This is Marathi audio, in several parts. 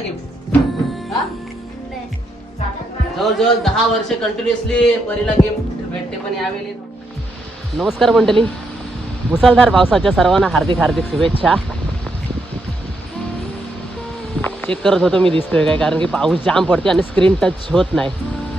गिफ्ट जवळजवळ दहा वर्ष कंटिन्युअसली परीला गिफ्ट भेटते पण यावेळी नमस्कार मंडळी. मुसळधार पावसाच्या सर्वांना हार्दिक हार्दिक शुभेच्छा. चेक करत होतो मी दिसतोय काय? कारण की पाऊस जाम पडते आणि स्क्रीन टच होत नाही.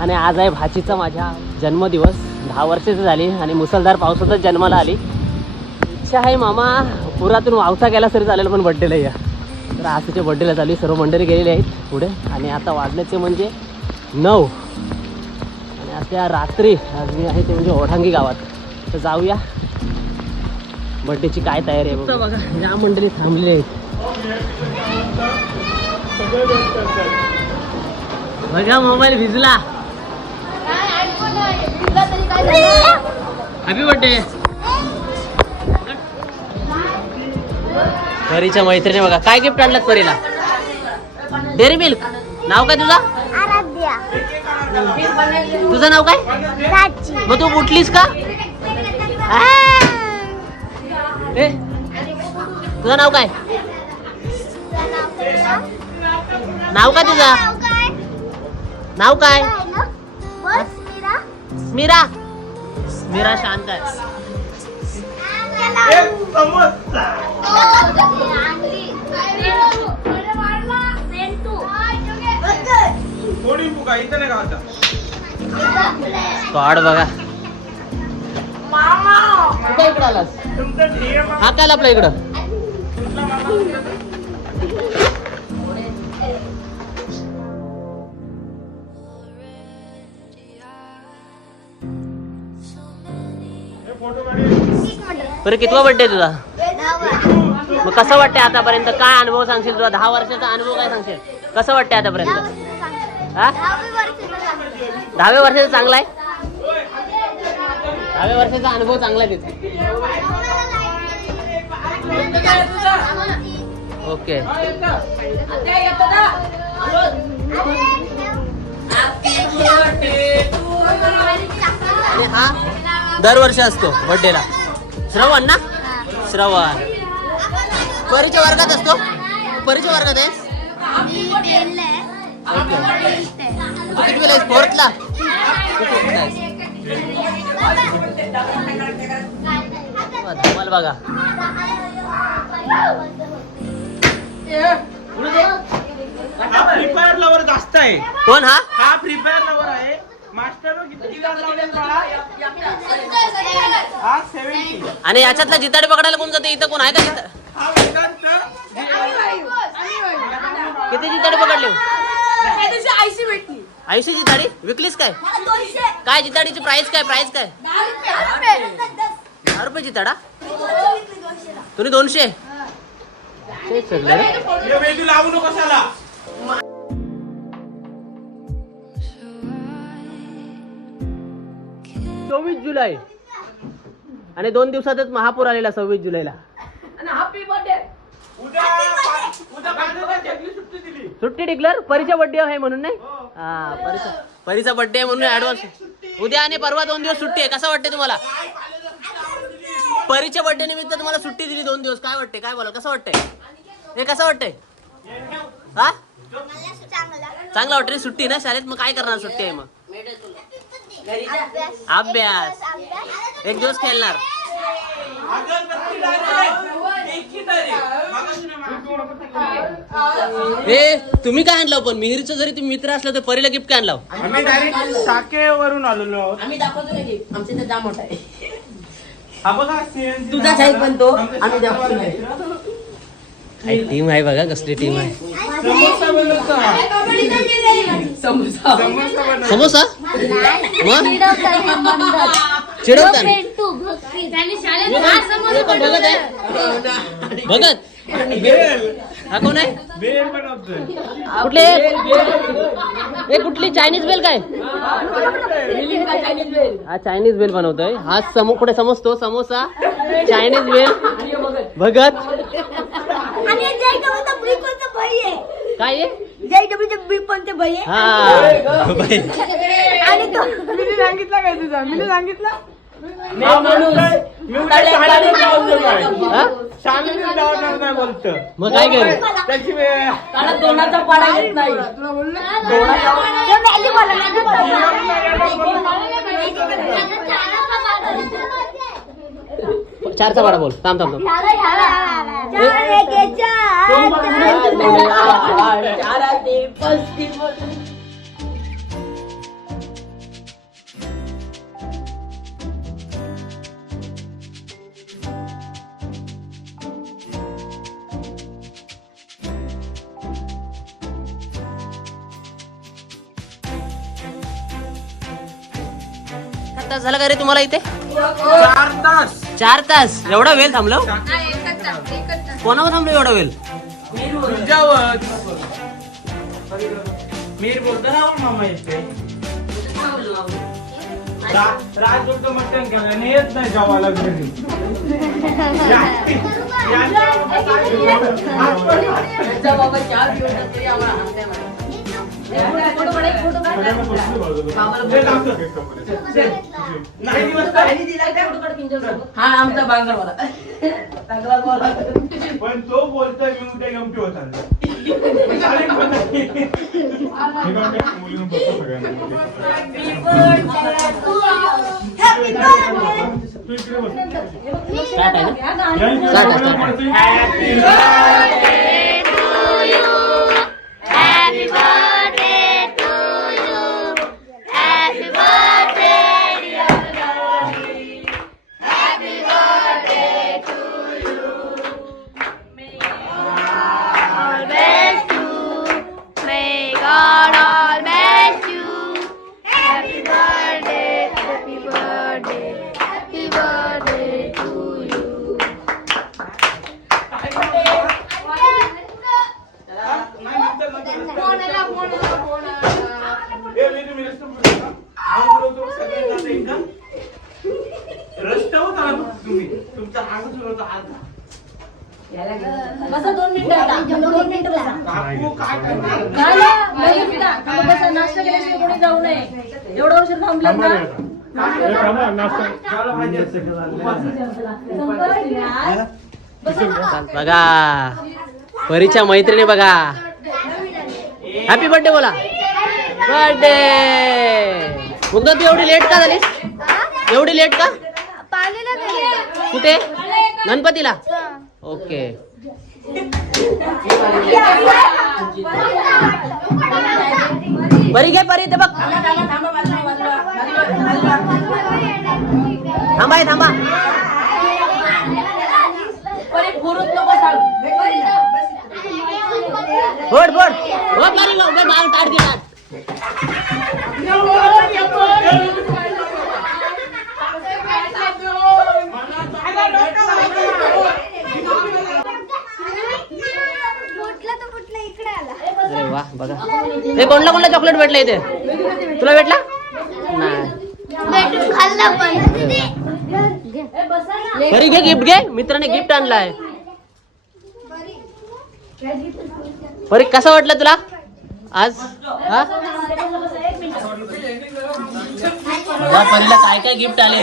आणि आज आहे भाचीचा माझ्या जन्मदिवस. दहा वर्षाची झाली आणि मुसळधार पावसातच जन्माला आली. इच्छा आहे मामा पुरातून वावसा गेला तरी चालेल पण बड्डेला या. तर आज तिच्या बड्डेला चालू आहे. सर्व मंडळी गेलेली आहेत पुढे. आणि आता वाजल्याचे म्हणजे नऊ. आणि आज त्या रात्री आज मी आहे ते म्हणजे ओढांगी गावात. तर जाऊया. बड्डेची काय तयारी आहे बघा. या मंडळी थांबलेली आहेत. बघा मोबाईल भिजला. हॅपी बर्थडे परीच्या मैत्रिणी बघा. काय गिफ्ट आणलं परीला? डेअरी मिल्क नाव काय तुझा? तुझं नाव काय? मग तू उठलीस का? तुझं नाव काय? नाव काय तुझं? नाव काय? मीरा. मीरा शांत आहे. कॉड बघा. हा काय आपल्या इकडं. बरं कितवा बर्थडे तुझा? मग कसं वाटतंय आतापर्यंत? काय अनुभव सांगशील तुला? दहा वर्षाचा अनुभव काय सांगशील? कसं वाटतंय आतापर्यंत? हा? दहाव्या वर्षाचा चांगला आहे? दहाव्या वर्षाचा अनुभव चांगला आहे तिथे. ओके. हा दरवर्षी असतो बर्थडेला श्रवण ना? श्रवण. परीच्या वर्गात असतो? परीच्या वर्गात आहेस तू किती वेळा आहेस फोर्थला धमाल बघा. हा फ्री फायर लवर जास्त आहे. कोण हा? हा फ्री फायर लवर आहे. मास्टर बाळा? हा सेव्हन्टी आणि याच्यातला जिताडे पकडायला कोण जाते? इथं कोण आहे का जिता हा वेदांत. किती जिताडे पकडले? आयसी भेटली. ऐंशी जिताडी? विकलीस काय? काय जिताडीची प्राइस काय? प्राइस काय? दहा रुपये जिताडा? तुम्ही दोनशे. हे वेदी लावू नको कशाला चोवीस जुलै. आणि दोन दिवसातच महापूर आलेला सव्वीस जुलैला. सुट्टी दिली. सुट्टी डिक्लेअर परीचा बर्थडे आहे म्हणून नाही? हा. परीचा परीचा बर्थडे आहे म्हणून ऍडव्हान्स उद्या आणि परवा दोन दिवस सुट्टी आहे. कसं वाटते तुम्हाला? परीच्या बर्थडे निमित्त तुम्हाला सुट्टी दिली दोन दिवस. काय वाटते काय बोला कसं वाटतंय? हे कसं वाटतंय? हा? चांगलं वाटतं सुट्टी ना शाळेत? मग काय करणार? सुट्टी आहे मग. अभ्यास. एक दिवस खेळणार. हे तुम्ही काय आणलं पण? मिहिरचं जरी तुम्ही मित्र असलं तर परीला गिफ्ट काय आणलं? आम्ही डायरेक्ट साकेवरून आलेलो आहोत. आम्ही दाखवतो ना की आमच्या इथे जाम मोठा आहे. हा बघा तुझाच आहे पण तो. आमच्या आम्ही दाखवतो. टीम आहे. बघा कसली टीम आहे. समोसा बनवता. समोसा. हे भगत हा कोण आहे कुठले? हे कुठली चायनीज बेल काय? हा चायनीज बेल बनवतोय. हा समो कुठे समजतो? समोसा? चायनीज बेल भगत काय आहे? हा. बाई. सांगितलं काय तुझा? मी सांगितलं? मी. मी उद्या शाळेत जाऊन देणार आहे. हा? चालून लावणार नाही बोलतो. मग काय करू? त्याची वेळ त्याला दोनाचा पाडा येत नाही. बोल थांब चार आते पस्तीस? किती तास झाला का रे तुम्हाला इथे? चार तास. चार तास. एवढा वेळ थांबलो? कोणावर थांबलो एवढा वेळ? मीर बोलतो ना मामा येते. रा- राज बोलतो मटण केलं आणि येत नाही जेवायला घरी. या- या- त्यांचा बाबा चार दिवस तरी आम्हाला हात नाही मारत. हे? हा आमचा बांगरवाला पण तो बोलतोय मी उद्या गमती होता चालेल पण तुमचा हात होता आता बसा दोन मिनिटं आता. दोन मिनिटं बसा. काकू काय करणार? झालं, लगेच जा. आता बसा, नाश्ता केल्याशिवाय कोणी जाऊ नये. एवढं वर्ष थांबलं ना. चला. भाजी असते का झालं? संकष्टी आज. बसा ना. बघा. परीच्या मैत्रिणी बघा. हॅपी बर्थडे बोला. बर्थडे मुग्धा तू एवढी लेट का झालीस? एवढी लेट का? कुठे? गणपतीला? ओके. परी घे परी ते बघ. थांबा, थांबा, थांबा, बाजूला, बाजूला, बाजूला, बाजूला. थांबा हे थांबा परी फुरूत नको सांग. फोड फोड हो परी भाऊ बे मार ताट घे ताट फुटलं तर फुटलं इकडे आला अरे वा बघा हे कोणला कोणला चॉकलेट भेटलं इथे. तुला भेटला? नाही भेटून खाल्ला पण. परी घे गिफ्ट घे. मित्राने गिफ्ट आणलाय. परी कसं वाटलं तुला? आज? हा? काय काय गिफ्ट आले?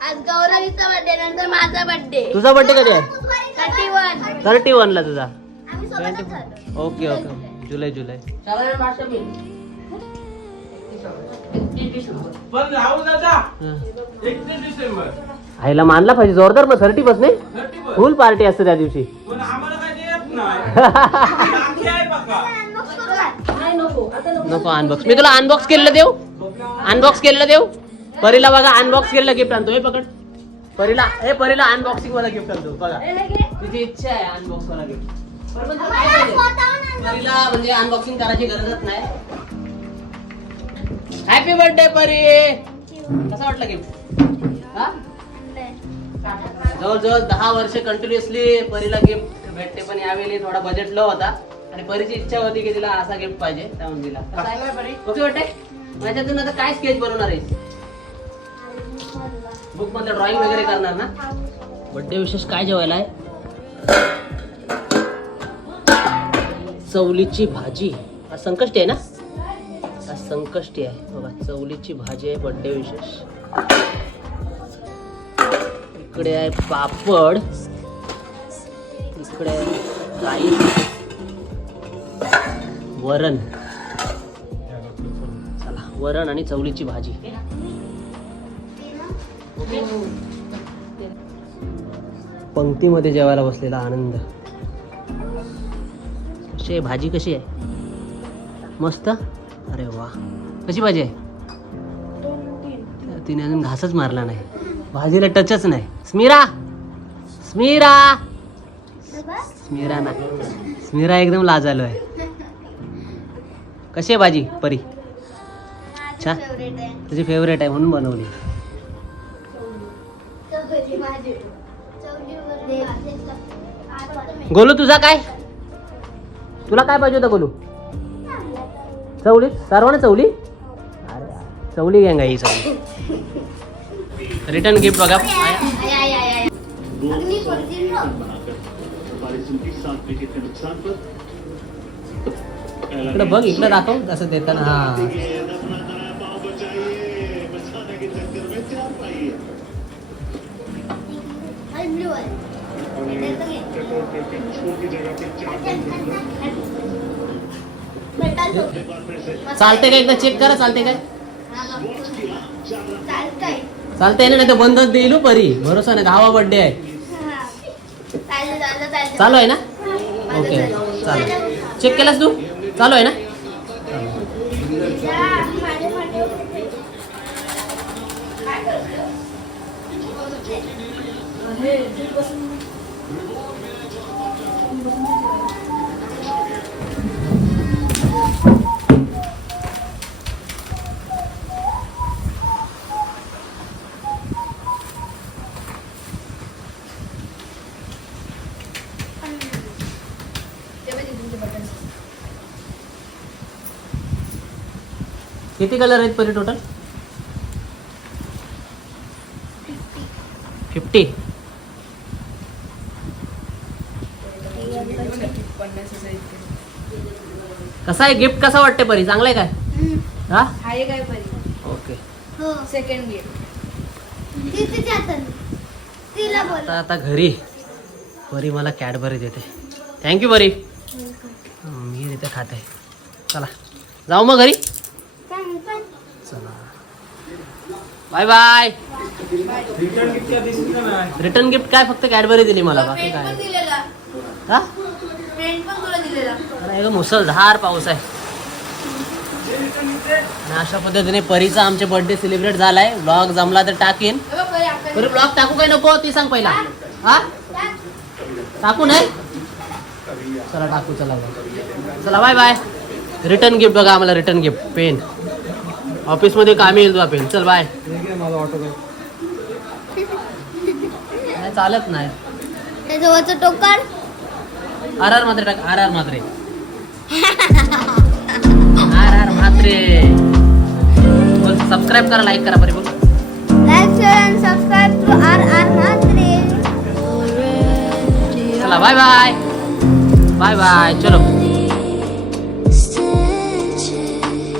आज गौरवीचा बर्थडे नंतर माझा बर्थडे तुझा बर्थडे कधी आहे? थर्टी वन थर्टी वन ला तुझा. ओके ओके जुलै जुलै. आईला मानला पाहिजे जोरदार मग थर्टी बस नाही? फुल पार्टी असते त्या दिवशी. नको. अनबॉक्स मी तुला अनबॉक्स केलेलं देऊ? अनबॉक्स केलेलं देऊ? परीला बघा अनबॉक्स केलेलं गिफ्ट आणतो. हे पकड. परीला हे परीला अनबॉक्सिंग वाला गिफ्ट आणतो. बघा. तिची इच्छा आहे अनबॉक्स वाला गिफ्ट परीला म्हणजे अनबॉक्सिंग करायची गरजच नाही. हॅपी बर्थडे परी. कसं वाटलं गिफ्ट हा? जवळजवळ दहा वर्ष कंटिन्युअसली परीला गिफ्ट भेटते पण यावेळी थोडा बजेट लो होता. आणि परीची इच्छा होती की तिला असा गिफ्ट पाहिजे त्यामुळे दिला ओके वाटते माझ्यातून आता काय स्केच बनवणार आहे? बुकमध्ये ड्रॉइंग वगैरे करणार ना? बर्थडे विशेष काय जेवायला आहे? चवलीची भाजी. हा संकष्टी आहे ना? आज संकष्टी आहे. बघा चवलीची भाजी आहे बड्डे विशेष इकडे आहे पापड. इकडे आहे राईस. वरण. चला वरण आणि चवलीची भाजी. पंक्तीमध्ये जेवायला बसलेला आनंद. कशी आहे भाजी कशी आहे? मस्त? अरे वा. कशी भाजी आहे? तिने अजून घासच मारला नाही. भाजीला टचच नाही. स्मिरा! स्मिरा! स्मिरा नाही. स्मिरा एकदम लाजालो आहे कशी आहे भाजी परी? छान तुझी फेवरेट आहे म्हणून बनवली. गोलू तुझा काय? तुला काय पाहिजे होतं गोलू? चवली सर्वांना चवली अरे चवली गँग आहे ही सगळी. रिटर्न गिफ्ट बघा. आया. इकडे बघ इकडे दाखव तसं देताना. हा. भेटायचं घे. भेटायचं. चालते का एकदा चेक करा चालते काय चालतंय. चालते ना नाही तर बंदच देईल हो परी भरोसा नाही दहावा बर्थडे आहे चालू आहे ना ओके चालेल चेक केलास तू चालू आहे ना जा, किती कलर आहेत परी टोटल फिफ्टी कसा आहे? गिफ्ट कसा वाटते परी? चांगला आहे काय. हा? आहे काय परी ओके. सेकंड आता आता घरी. परी मला कॅडबरी देते. थँक्यू परी. मी तिथे खाते. चला. जाऊ मग घरी सांग, सांग. चला बाय बाय रिटर्न गिफ्ट काय फक्त कॅडबरी दिली मला? बाकी काय? दिलेला. हा? फ्रेंड पण तुला दिलेला. अरे एक मुसळधार पाऊस आहे. अशा पद्धतीने परीचा आमचे बर्थडे सेलिब्रेट झालाय. ब्लॉग जमला तर टाकीन. परी ब्लॉग टाकू काय नको? ती सांग पहिला. हा? टाकू नाही? चला टाकू चला. चला बाय बाय रिटर्न गिफ्ट बघा आम्हाला रिटर्न गिफ्ट पेन ऑफिसमध्ये कामी येईल तुझा पेन चल बाय नाही चालत नाही. त्या जवळचं टोकन आर आर मात्रे टाक R R Mhatre. R R Mhatre. बोल सबस्क्राईब करा लाईक करा बरे बोल. Like share and subscribe to R R Mhatre चला बाय बाय बाय बाय चलो.